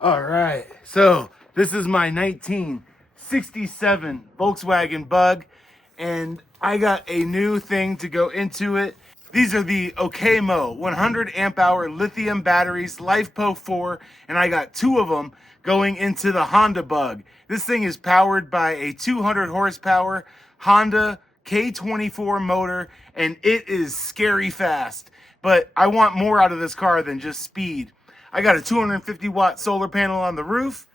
All right, so this is my 1967 Volkswagen Bug, and I got a new thing to go into it. These are the OKMO 100 amp hour lithium batteries, LifePo 4, and I got two of them going into the Honda Bug. This thing is powered by a 200 horsepower Honda K24 motor, and it is scary fast. But I want more out of this car than just speed. I got a 250 watt solar panel on the roof.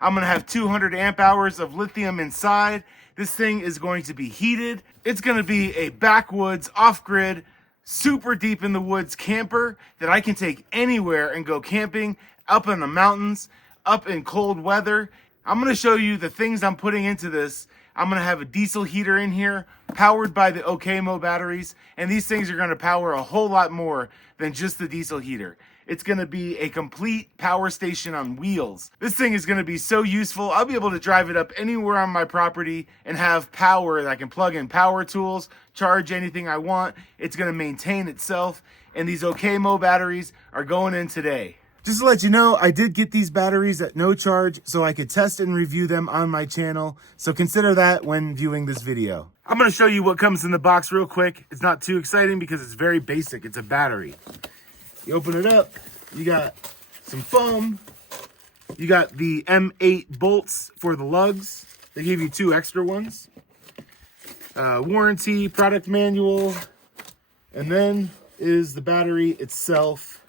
I'm gonna have 200 amp hours of lithium inside. This thing is going to be heated. It's gonna be a backwoods, off-grid, super deep in the woods camper that I can take anywhere and go camping, up in the mountains, up in cold weather. I'm gonna show you the things I'm putting into this. I'm gonna have a diesel heater in here, powered by the OKMO batteries, and these things are gonna power a whole lot more than just the diesel heater. It's gonna be a complete power station on wheels. This thing is gonna be so useful. I'll be able to drive it up anywhere on my property and have power that I can plug in power tools, charge anything I want. It's gonna maintain itself, and these OKMO batteries are going in today. Just to let you know, I did get these batteries at no charge so I could test and review them on my channel. So consider that when viewing this video. I'm gonna show you what comes in the box real quick. It's not too exciting because it's very basic. It's a battery. You open it up, you got some foam. You got the M8 bolts for the lugs. They gave you 2 extra ones. Warranty, product manual, and then is the battery itself.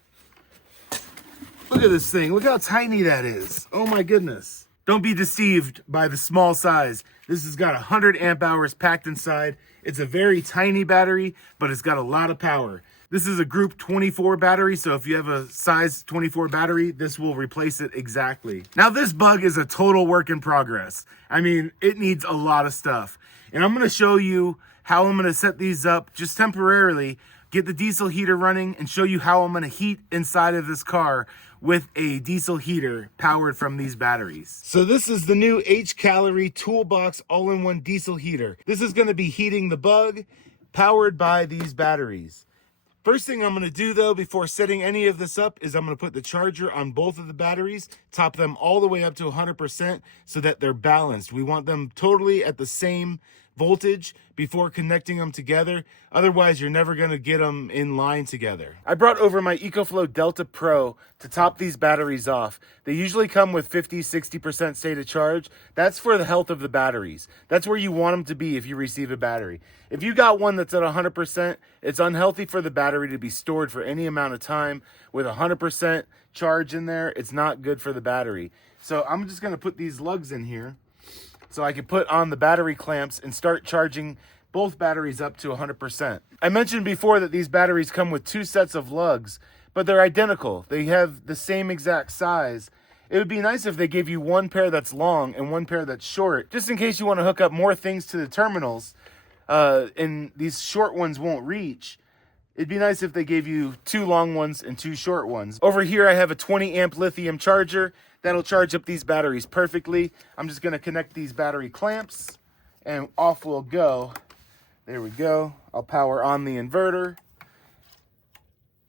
Look at this thing. Look how tiny that is. Oh my goodness. Don't be deceived by the small size. This has got 100 amp hours packed inside. It's a very tiny battery, but it's got a lot of power. This is a group 24 battery, so if you have a size 24 battery, this will replace it exactly. Now this Bug is a total work in progress. I mean, it needs a lot of stuff. And I'm gonna show you how I'm gonna set these up just temporarily, get the diesel heater running, and show you how I'm gonna heat inside of this car with a diesel heater powered from these batteries. So this is the new H-Calorie Toolbox all-in-one diesel heater. This is gonna be heating the Bug, powered by these batteries. First thing I'm gonna do though, before setting any of this up, is I'm gonna put the charger on both of the batteries, top them all the way up to 100% so that they're balanced. We want them totally at the same voltage before connecting them together. Otherwise, you're never gonna get them in line together. I brought over my EcoFlow Delta Pro to top these batteries off. They usually come with 50-60% state of charge. That's for the health of the batteries. That's where you want them to be if you receive a battery. If you got one that's at 100%, it's unhealthy for the battery to be stored for any amount of time. With 100% charge in there, it's not good for the battery. So I'm just gonna put these lugs in here so I can put on the battery clamps and start charging both batteries up to 100%. I mentioned before that these batteries come with 2 sets of lugs, but they're identical. They have the same exact size. It would be nice if they gave you one pair that's long and one pair that's short, just in case you want to hook up more things to the terminals and these short ones won't reach. It'd be nice if they gave you 2 long ones and 2 short ones. Over here I have a 20 amp lithium charger that'll charge up these batteries perfectly. I'm just gonna connect these battery clamps and off we'll go. There we go. I'll power on the inverter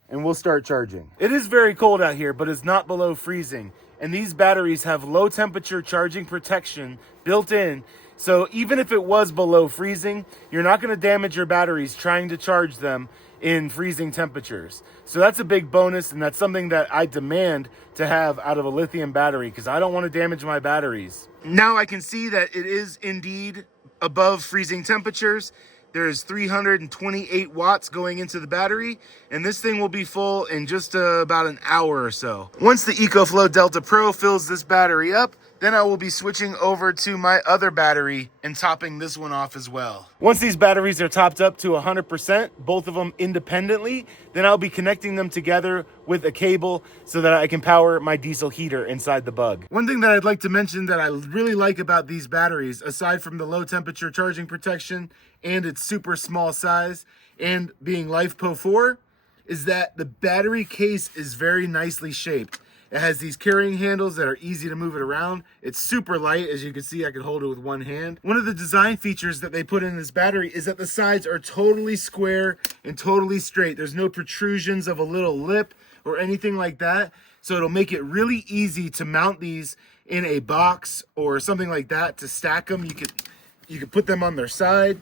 and we'll start charging. It is very cold out here, but it's not below freezing. And these batteries have low temperature charging protection built in. So even if it was below freezing, you're not gonna damage your batteries trying to charge them in freezing temperatures. So that's a big bonus, and that's something that I demand to have out of a lithium battery because I don't want to damage my batteries. Now I can see that it is indeed above freezing temperatures. There's 328 watts going into the battery, and this thing will be full in just about an hour or so. Once the EcoFlow Delta Pro fills this battery up, then I will be switching over to my other battery and topping this one off as well. Once these batteries are topped up to 100%, both of them independently, then I'll be connecting them together with a cable so that I can power my diesel heater inside the Bug. One thing that I'd like to mention that I really like about these batteries, aside from the low temperature charging protection and its super small size and being LifePo 4, is that the battery case is very nicely shaped. It has these carrying handles that are easy to move it around. It's super light. As you can see, I can hold it with one hand. One of the design features that they put in this battery is that the sides are totally square and totally straight. There's no protrusions of a little lip or anything like that. So it'll make it really easy to mount these in a box or something like that to stack them. You could put them on their side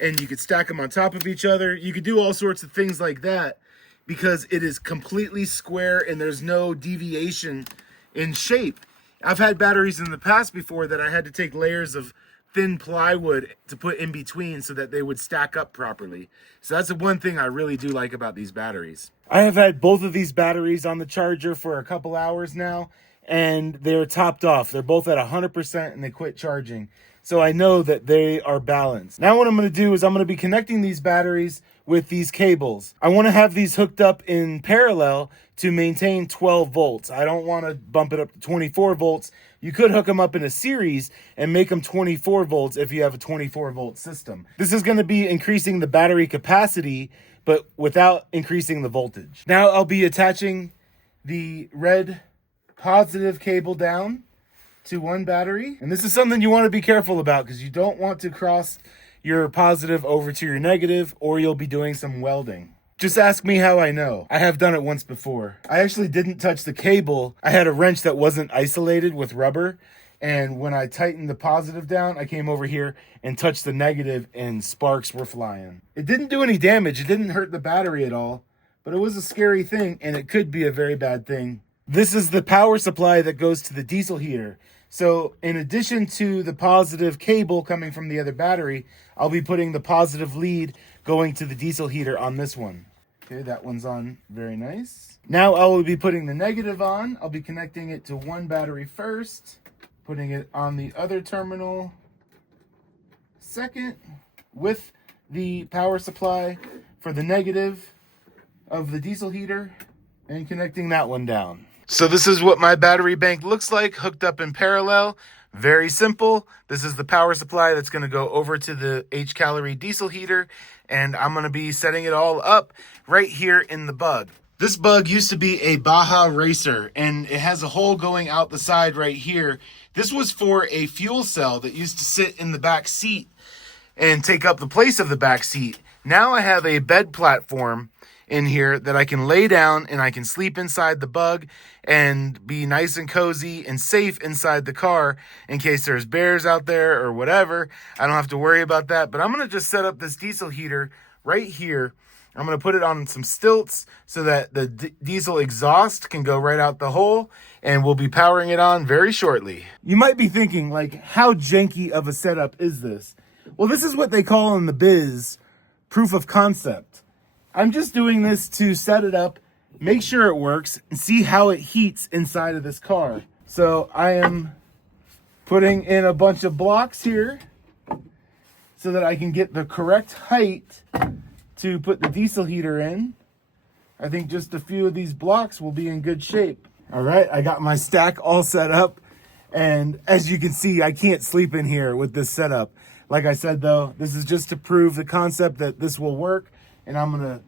and you could stack them on top of each other. You could do all sorts of things like that because it is completely square and there's no deviation in shape. I've had batteries in the past before that I had to take layers of thin plywood to put in between so that they would stack up properly. So that's the one thing I really do like about these batteries. I have had both of these batteries on the charger for a couple hours now, and they're topped off. They're both at 100% and they quit charging. So I know that they are balanced. Now what I'm going to do is I'm going to be connecting these batteries with these cables. I want to have these hooked up in parallel to maintain 12 volts. I don't want to bump it up to 24 volts. You could hook them up in a series and make them 24 volts if you have a 24 volt system. This is going to be increasing the battery capacity, but without increasing the voltage. Now I'll be attaching the red positive cable down to one battery. And this is something you want to be careful about because you don't want to cross your positive over to your negative or you'll be doing some welding. Just ask me how I know. I have done it once before. I actually didn't touch the cable. I had a wrench that wasn't isolated with rubber. And when I tightened the positive down, I came over here and touched the negative and sparks were flying. It didn't do any damage. It didn't hurt the battery at all, but it was a scary thing and it could be a very bad thing. This is the power supply that goes to the diesel heater. So in addition to the positive cable coming from the other battery, I'll be putting the positive lead going to the diesel heater on this one. Okay, that one's on, very nice. Now I will be putting the negative on. I'll be connecting it to one battery first, putting it on the other terminal second with the power supply for the negative of the diesel heater and connecting that one down. So this is what my battery bank looks like hooked up in parallel. Very simple. This is the power supply that's going to go over to the H-calorie diesel heater, and I'm going to be setting it all up right here in the Bug. This Bug used to be a Baja Racer, and it has a hole going out the side right here. This was for a fuel cell that used to sit in the back seat and take up the place of the back seat. Now I have a bed platform in here that I can lay down and I can sleep inside the Bug and be nice and cozy and safe inside the car in case there's bears out there or whatever. I don't have to worry about that, but I'm going to just set up this diesel heater right here. I'm going to put it on some stilts so that the diesel exhaust can go right out the hole, and we'll be powering it on very shortly. You might be thinking, like, how janky of a setup is this? Well, this is what they call in the biz proof of concept. I'm just doing this to set it up, make sure it works, and see how it heats inside of this car. So I am putting in a bunch of blocks here so that I can get the correct height to put the diesel heater in. I think just a few of these blocks will be in good shape. All right, I got my stack all set up, and as you can see, I can't sleep in here with this setup. Like I said though, this is just to prove the concept that this will work. And I'm gonna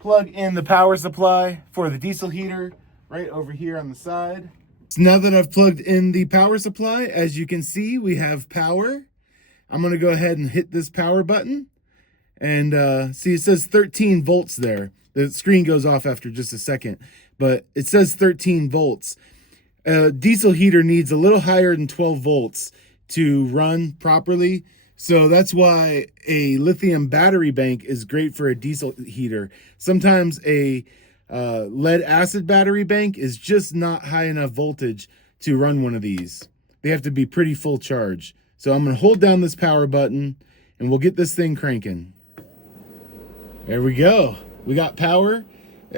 plug in the power supply for the diesel heater right over here on the side. So now that I've plugged in the power supply, as you can see, we have power. I'm gonna go ahead and hit this power button. And see, it says 13 volts there. The screen goes off after just a second, but it says 13 volts. Diesel heater needs a little higher than 12 volts to run properly. So that's why a lithium battery bank is great for a diesel heater. Sometimes a lead acid battery bank is just not high enough voltage to run one of these. They have to be pretty full charge. So I'm going to hold down this power button and we'll get this thing cranking. There we go. We got power.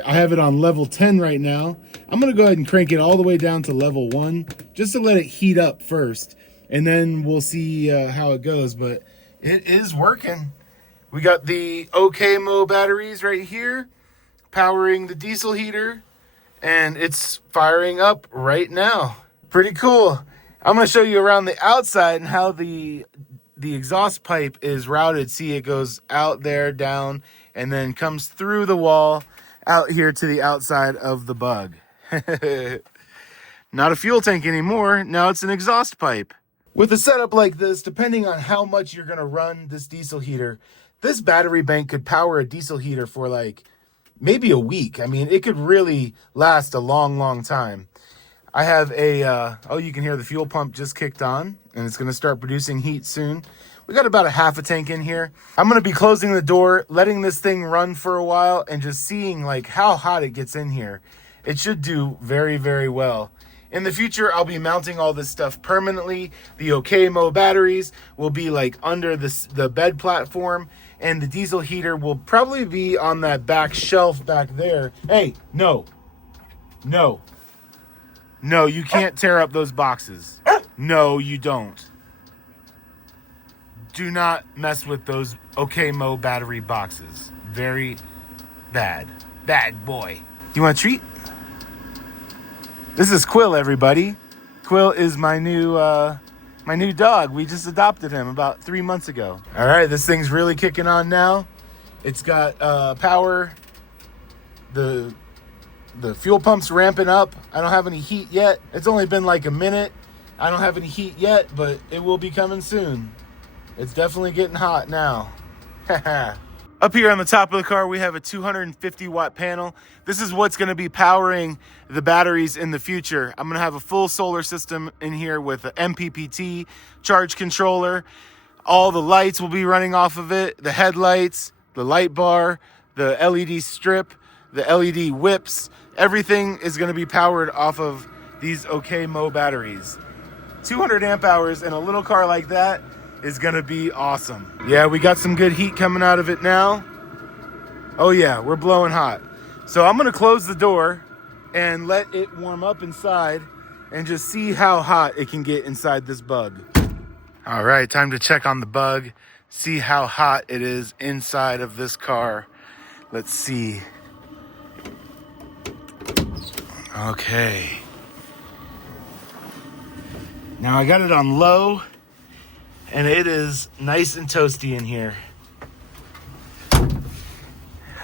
I have it on level 10 right now. I'm going to go ahead and crank it all the way down to level 1 just to let it heat up first. And then we'll see how it goes, but it is working. We got the OKMO batteries right here, powering the diesel heater, and it's firing up right now. Pretty cool. I'm going to show you around the outside and how the exhaust pipe is routed. See, it goes out there, down, and then comes through the wall out here to the outside of the Bug. Not a fuel tank anymore. Now it's an exhaust pipe. With a setup like this, depending on how much you're going to run this diesel heater, this battery bank could power a diesel heater for like, maybe a week. I mean, it could really last a long, long time. I have a, oh, you can hear the fuel pump just kicked on, and it's going to start producing heat soon. We got about a half a tank in here. I'm going to be closing the door, letting this thing run for a while, and just seeing like how hot it gets in here. It should do very, very well. In the future, I'll be mounting all this stuff permanently. The OKMO batteries will be like under the bed platform, and the diesel heater will probably be on that back shelf back there. Hey, no, you can't tear up those boxes. No, you don't. Do not mess with those OKMO battery boxes. Very bad. Bad boy. You want a treat? This is Quill, everybody. Quill is my new dog. We just adopted him about 3 months ago. All right, this thing's really kicking on now. It's got power. The fuel pump's ramping up. I don't have any heat yet. It's only been like a minute. I don't have any heat yet, but it will be coming soon. It's definitely getting hot now. Up here on the top of the car, we have a 250 watt panel. This is what's going to be powering the batteries in the future. I'm going to have a full solar system in here with an MPPT charge controller. All the lights will be running off of it. The headlights, the light bar, the LED strip, the LED whips. Everything is going to be powered off of these OKMO batteries. 200 amp hours in a little car like that is going to be awesome. Yeah, we got some good heat coming out of it now. Oh yeah, we're blowing hot. So I'm going to close the door and let it warm up inside and just see how hot it can get inside this bug. All right, time to check on the bug, see how hot it is inside of this car. Let's see. Okay. Now I got it on low, and it is nice and toasty in here.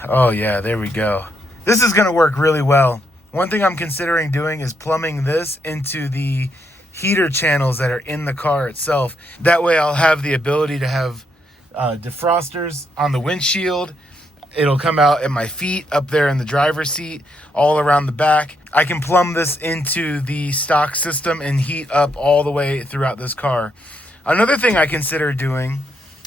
Oh yeah, there we go. This is gonna work really well. One thing I'm considering doing is plumbing this into the heater channels that are in the car itself. That way I'll have the ability to have defrosters on the windshield. It'll come out at my feet, up there in the driver's seat, all around the back. I can plumb this into the stock system and heat up all the way throughout this car. Another thing I consider doing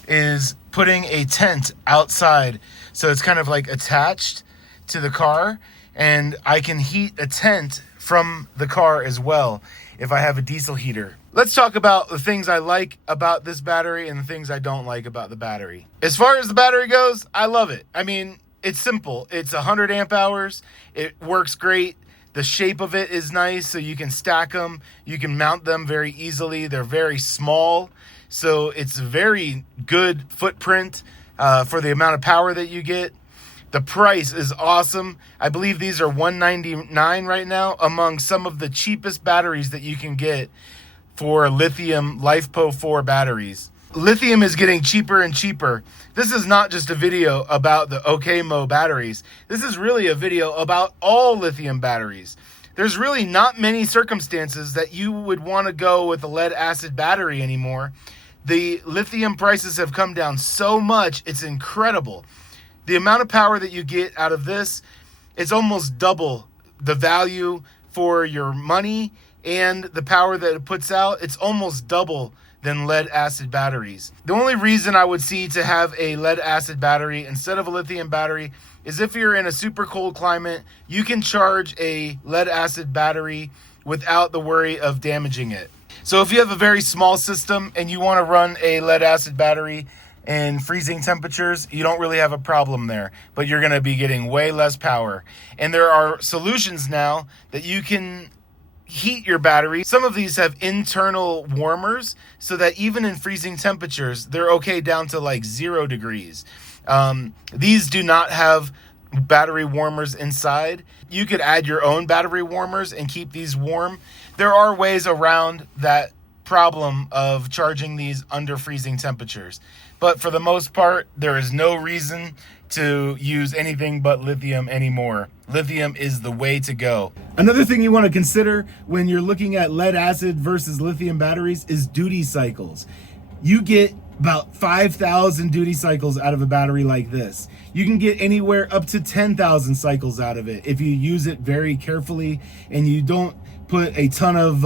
is putting a tent outside. So it's kind of like attached to the car, and I can heat a tent from the car as well if I have a diesel heater. Let's talk about the things I like about this battery and the things I don't like about the battery. As far as the battery goes, I love it. I mean, it's simple. It's 100 amp hours. It works great. The shape of it is nice, so you can stack them. You can mount them very easily. They're very small, so it's a very good footprint for the amount of power that you get. The price is awesome. I believe these are $199 right now, among some of the cheapest batteries that you can get for lithium LiFePO 4 batteries. Lithium is getting cheaper and cheaper. This is not just a video about the OKMO batteries. This is really a video about all lithium batteries. There's really not many circumstances that you would want to go with a lead acid battery anymore. The lithium prices have come down so much, it's incredible. The amount of power that you get out of this, it's almost double the value for your money, and the power that it puts out, it's almost double than lead acid batteries. The only reason I would see to have a lead acid battery instead of a lithium battery is if you're in a super cold climate, you can charge a lead acid battery without the worry of damaging it. So if you have a very small system and you want to run a lead acid battery in freezing temperatures, you don't really have a problem there, but you're going to be getting way less power. And there are solutions now that you can heat your battery. Some of these have internal warmers so that even in freezing temperatures, they're okay down to like 0 degrees. These do not have battery warmers inside. You could add your own battery warmers and keep these warm. There are ways around that problem of charging these under freezing temperatures. But for the most part, there is no reason to use anything but lithium anymore. Lithium is the way to go. Another thing you want to consider when you're looking at lead acid versus lithium batteries is duty cycles. You get about 5,000 duty cycles out of a battery like this. You can get anywhere up to 10,000 cycles out of it if you use it very carefully and you don't put a ton of,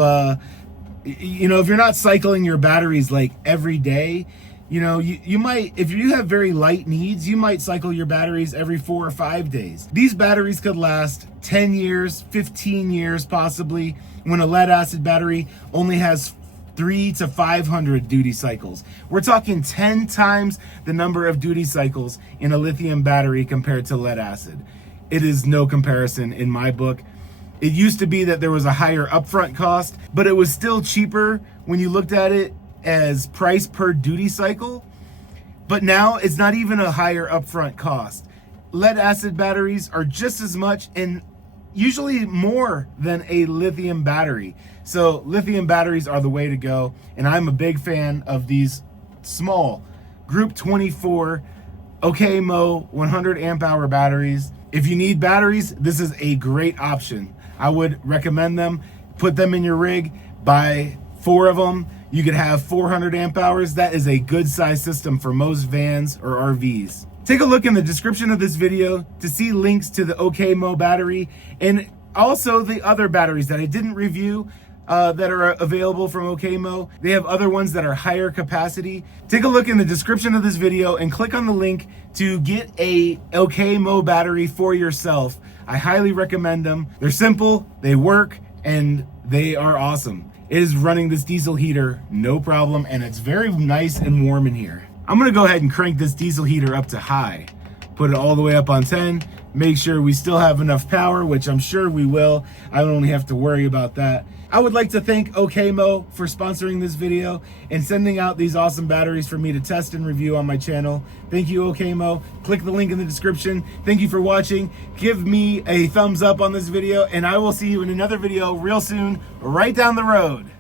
if you're not cycling your batteries like every day, you might, if you have very light needs, you might cycle your batteries every 4 or 5 days. These batteries could last 10 years, 15 years possibly, when a lead acid battery only has 300 to 500 duty cycles. We're talking 10 times the number of duty cycles in a lithium battery compared to lead acid. It is no comparison in my book. It used to be that there was a higher upfront cost, but it was still cheaper when you looked at it as price per duty cycle. But now it's not even a higher upfront cost. Lead acid batteries are just as much and usually more than a lithium battery. So lithium batteries are the way to go. And I'm a big fan of these small Group 24 OKMO 100 amp hour batteries. If you need batteries, this is a great option. I would recommend them. Put them in your rig, buy 4 of them. You could have 400 amp hours. That is a good size system for most vans or RVs. Take a look in the description of this video to see links to the OKMO battery and also the other batteries that I didn't review that are available from OKMO. They have other ones that are higher capacity. Take a look in the description of this video and click on the link to get a OKMO battery for yourself. I highly recommend them. They're simple, they work, and they are awesome. It is running this diesel heater, no problem, and it's very nice and warm in here. I'm gonna go ahead and crank this diesel heater up to high. Put it all the way up on 10, make sure we still have enough power, which I'm sure we will. I don't only have to worry about that. I would like to thank OKMO for sponsoring this video and sending out these awesome batteries for me to test and review on my channel. Thank you, OKMO. Click the link in the description. Thank you for watching. Give me a thumbs up on this video, and I will see you in another video real soon, right down the road.